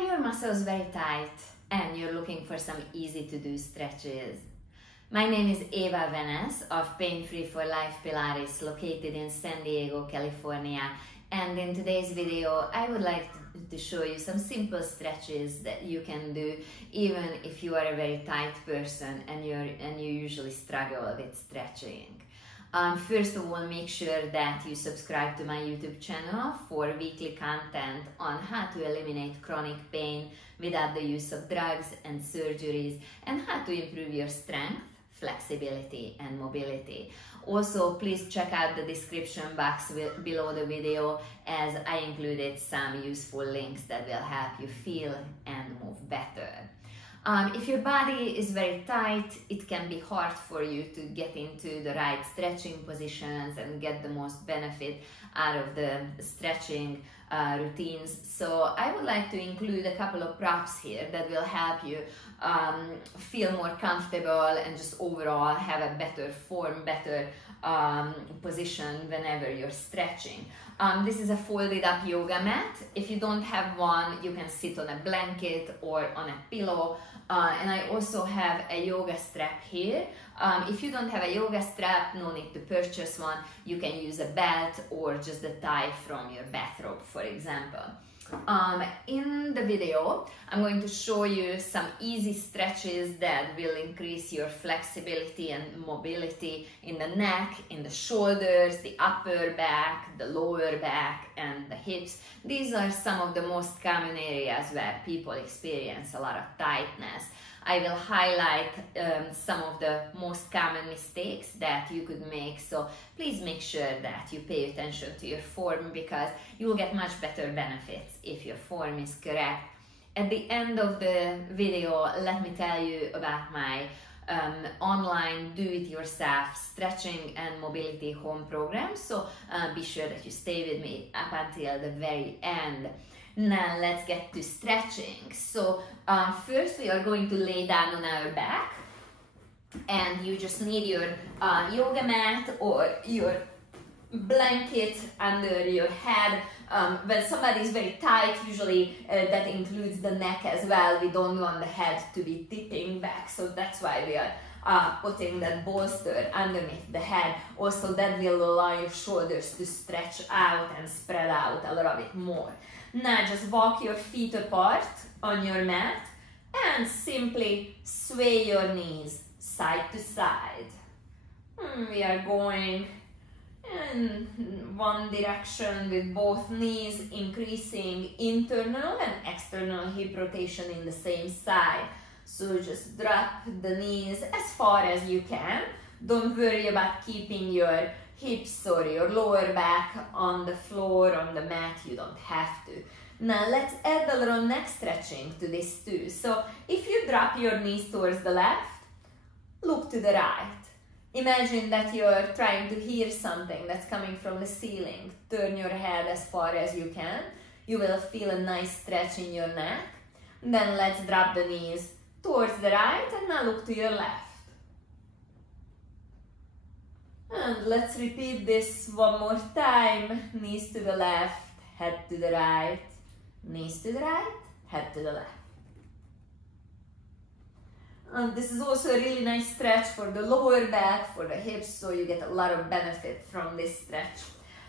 Are your muscles very tight and you're looking for some easy to do stretches? My name is Eva Venes of PainFree for Life Pilates, located in San Diego, California. And in today's video, I would like to show you some simple stretches that you can do even if you are a very tight person and you usually struggle with stretching. First of all, make sure that you subscribe to my YouTube channel for weekly content on how to eliminate chronic pain without the use of drugs and surgeries, and how to improve your strength, flexibility and mobility. Also, please check out the description box below the video, as I included some useful links that will help you feel and move better. If your body is very tight, it can be hard for you to get into the right stretching positions and get the most benefit out of the stretching routines. So I would like to include a couple of props here that will help you feel more comfortable and just overall have a better form, better position whenever you're stretching. This is a folded up yoga mat. If you don't have one, you can sit on a blanket or on a pillow. And I also have a yoga strap here. If you don't have a yoga strap, no need to purchase one. You can use a belt or just the tie from your bathrobe, for example. In the video, I'm going to show you some easy stretches that will increase your flexibility and mobility in the neck, in the shoulders, the upper back, the lower back, and the hips. These are some of the most common areas where people experience a lot of tightness. I will highlight some of the most common mistakes that you could make, so please make sure that you pay attention to your form, because you will get much better benefits if your form is correct. At the end of the video, let me tell you about my online do-it-yourself stretching and mobility home program, so be sure that you stay with me up until the very end. Now let's get to stretching. So first we are going to lay down on our back, and you just need your yoga mat or your blanket under your head. When somebody is very tight, usually that includes the neck as well. We don't want the head to be tipping back, so that's why we are putting that bolster underneath the head. Also, that will allow your shoulders to stretch out and spread out a little bit more. Now just walk your feet apart on your mat and simply sway your knees side to side. We are going in one direction with both knees, increasing internal and external hip rotation in the same side. So just drop the knees as far as you can. Don't worry about keeping your hips or your lower back on the floor, on the mat. You don't have to. Now let's add a little neck stretching to this too. So if you drop your knees towards the left, look to the right. Imagine that you're trying to hear something that's coming from the ceiling. Turn your head as far as you can. You will feel a nice stretch in your neck. Then let's drop the knees towards the right, and now look to your left. And let's repeat this one more time. Knees to the left, head to the right. Knees to the right, head to the left. And this is also a really nice stretch for the lower back, for the hips, so you get a lot of benefit from this stretch.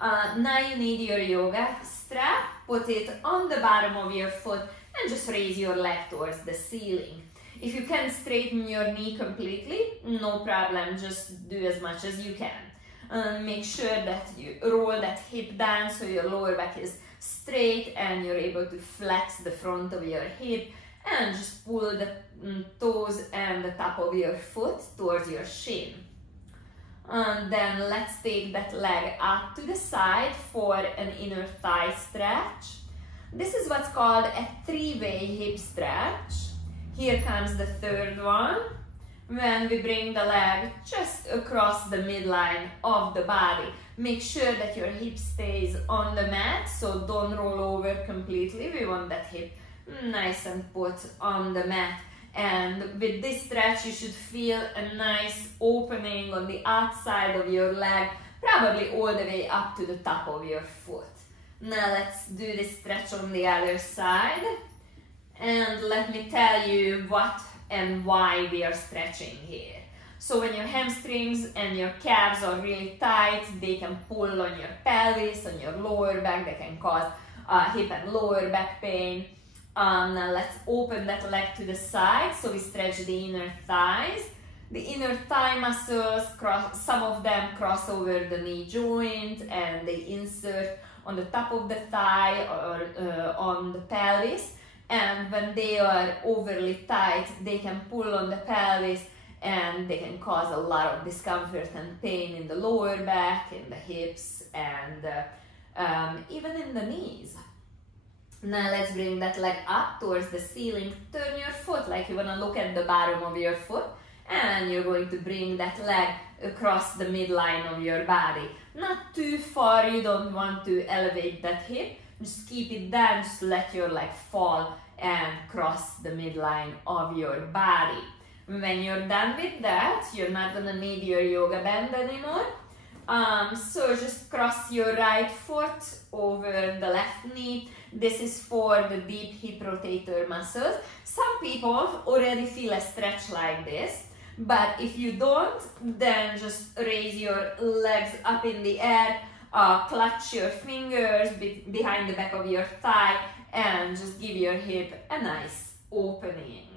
Now you need your yoga strap. Put it on the bottom of your foot and just raise your leg towards the ceiling. If you can't straighten your knee completely, no problem, just do as much as you can. Make sure that you roll that hip down so your lower back is straight and you're able to flex the front of your hip, and just pull the toes and the top of your foot towards your shin. And then let's take that leg out to the side for an inner thigh stretch. This is what's called a three-way hip stretch. Here comes the third one, when we bring the leg just across the midline of the body. Make sure that your hip stays on the mat, so don't roll over completely. We want that hip nice and put on the mat. And with this stretch, you should feel a nice opening on the outside of your leg, probably all the way up to the top of your foot. Now let's do this stretch on the other side. And let me tell you what and why we are stretching here. So when your hamstrings and your calves are really tight, they can pull on your pelvis, on your lower back, they can cause hip and lower back pain. Now let's open that leg to the side, so we stretch the inner thighs. The inner thigh muscles, some of them cross over the knee joint and they insert on the top of the thigh or on the pelvis. And when they are overly tight, they can pull on the pelvis and they can cause a lot of discomfort and pain in the lower back, in the hips, and even in the knees. Now let's bring that leg up towards the ceiling. Turn your foot like you want to look at the bottom of your foot, and you're going to bring that leg across the midline of your body. Not too far, you don't want to elevate that hip. Just keep it down, just let your leg fall and cross the midline of your body. When you're done with that, you're not gonna need your yoga band anymore. So just cross your right foot over the left knee. This is for the deep hip rotator muscles. Some people already feel a stretch like this, but if you don't, then just raise your legs up in the air, clutch your fingers behind the back of your thigh, and just give your hip a nice opening.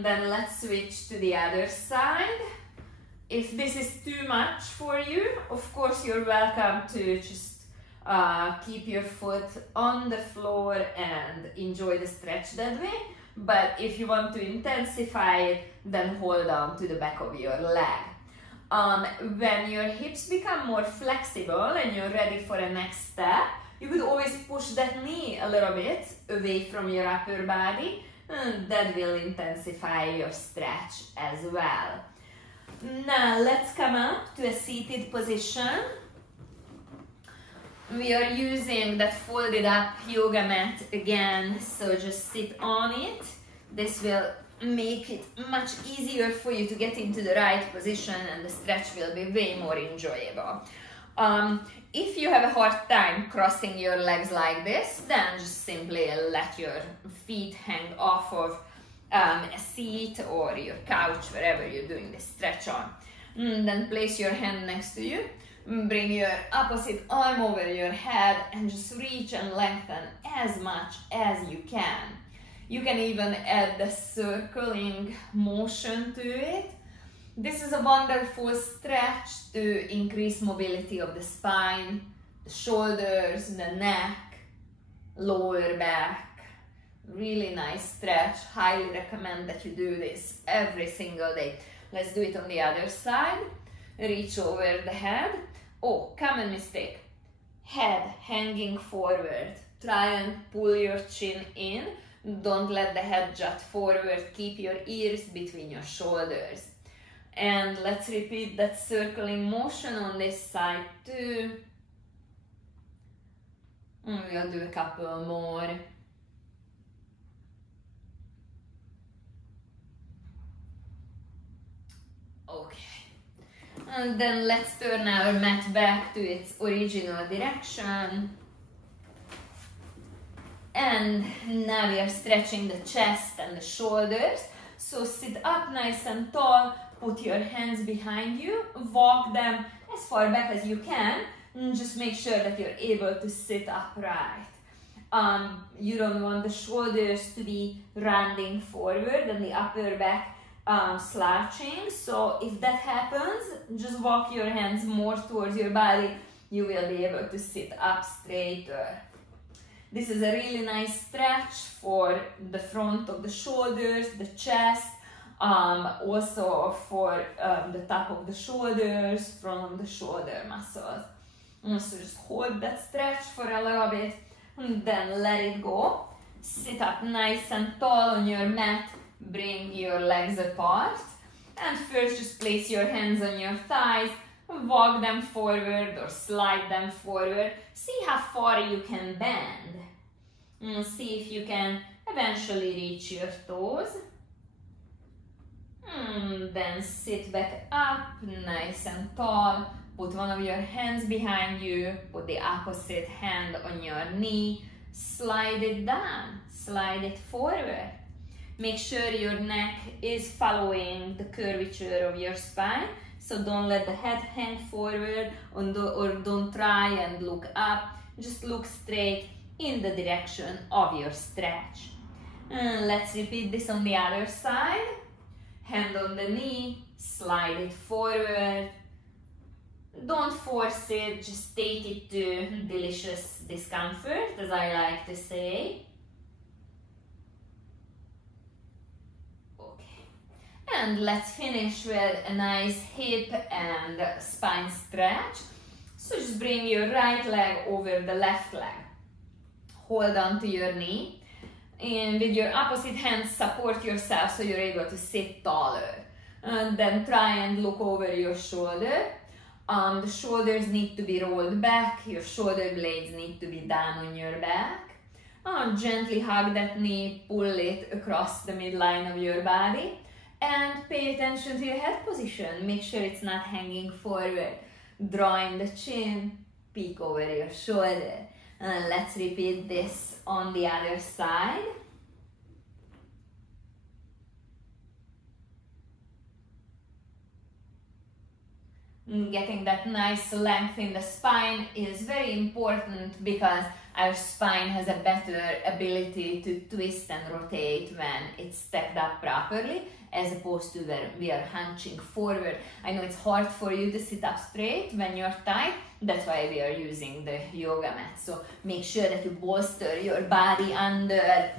Then let's switch to the other side. If this is too much for you, of course you're welcome to just keep your foot on the floor and enjoy the stretch that way. But if you want to intensify it, then hold on to the back of your leg. When your hips become more flexible and you're ready for a next step, you could always push that knee a little bit away from your upper body, and that will intensify your stretch as well. Now let's come up to a seated position. We are using that folded up yoga mat again, so just sit on it. This will make it much easier for you to get into the right position, and the stretch will be way more enjoyable. If you have a hard time crossing your legs like this, then just simply let your feet hang off of a seat or your couch, wherever you're doing this stretch on. Then place your hand next to you, bring your opposite arm over your head and just reach and lengthen as much as you can. You can even add the circling motion to it. This is a wonderful stretch to increase mobility of the spine, the shoulders, the neck, lower back. Really nice stretch. Highly recommend that you do this every single day. Let's do it on the other side. Reach over the head. Oh, common mistake. Head hanging forward. Try and pull your chin in. Don't let the head jut forward. Keep your ears between your shoulders. And let's repeat that circling motion on this side too. We'll do a couple more. Okay. And then let's turn our mat back to its original direction. And now we are stretching the chest and the shoulders. So sit up nice and tall. Put your hands behind you, walk them as far back as you can, and just make sure that you're able to sit upright. You don't want the shoulders to be rounding forward and the upper back slouching. So if that happens, just walk your hands more towards your body. You will be able to sit up straighter. This is a really nice stretch for the front of the shoulders, the chest, also for the top of the shoulders, front of the shoulder muscles. So just hold that stretch for a little bit, and then let it go. Sit up nice and tall on your mat, bring your legs apart, and first just place your hands on your thighs, walk them forward or slide them forward. See how far you can bend. And see if you can eventually reach your toes. Then sit back up, nice and tall. Put one of your hands behind you, put the opposite hand on your knee, slide it down, slide it forward. Make sure your neck is following the curvature of your spine, so don't let the head hang forward or don't try and look up. Just look straight in the direction of your stretch. And let's repeat this on the other side. Hand on the knee, slide it forward. Don't force it, just take it to delicious discomfort, as I like to say. Okay. And let's finish with a nice hip and spine stretch. So just bring your right leg over the left leg. Hold on to your knee. And with your opposite hand, support yourself so you're able to sit taller. And then try and look over your shoulder. The shoulders need to be rolled back. Your shoulder blades need to be down on your back. Gently hug that knee, pull it across the midline of your body. And pay attention to your head position. Make sure it's not hanging forward. Drawing the chin, peek over your shoulder. And let's repeat this on the other side. Getting that nice length in the spine is very important because our spine has a better ability to twist and rotate when it's stepped up properly, as opposed to where we are hunching forward. I know it's hard for you to sit up straight when you're tight. That's why we are using the yoga mat. So make sure that you bolster your body under.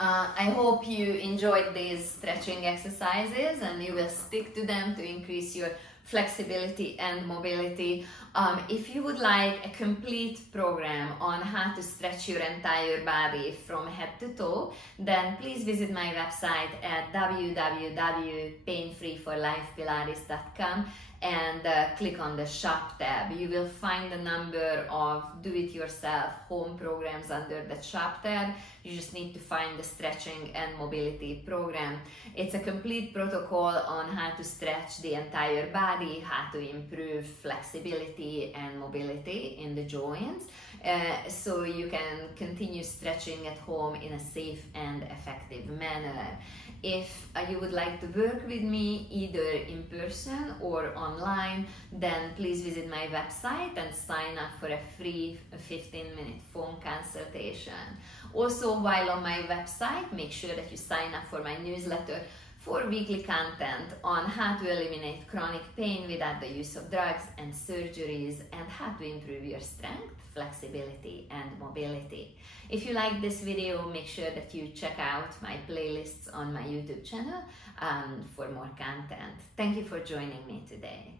I hope you enjoyed these stretching exercises and you will stick to them to increase your flexibility and mobility. If you would like a complete program on how to stretch your entire body from head to toe, then please visit my website at www.painfreeforlifepilates.com and click on the shop tab. You will find a number of do-it-yourself home programs under the shop tab. You just need to find the stretching and mobility program. It's a complete protocol on how to stretch the entire body, how to improve flexibility and mobility in the joints, so you can continue stretching at home in a safe and effective manner. If you would like to work with me either in person or online, then please visit my website and sign up for a free 15-minute phone consultation. Also, while on my website, make sure that you sign up for my newsletter for weekly content on how to eliminate chronic pain without the use of drugs and surgeries, and how to improve your strength, flexibility, and mobility. If you like this video, make sure that you check out my playlists on my YouTube channel for more content. Thank you for joining me today.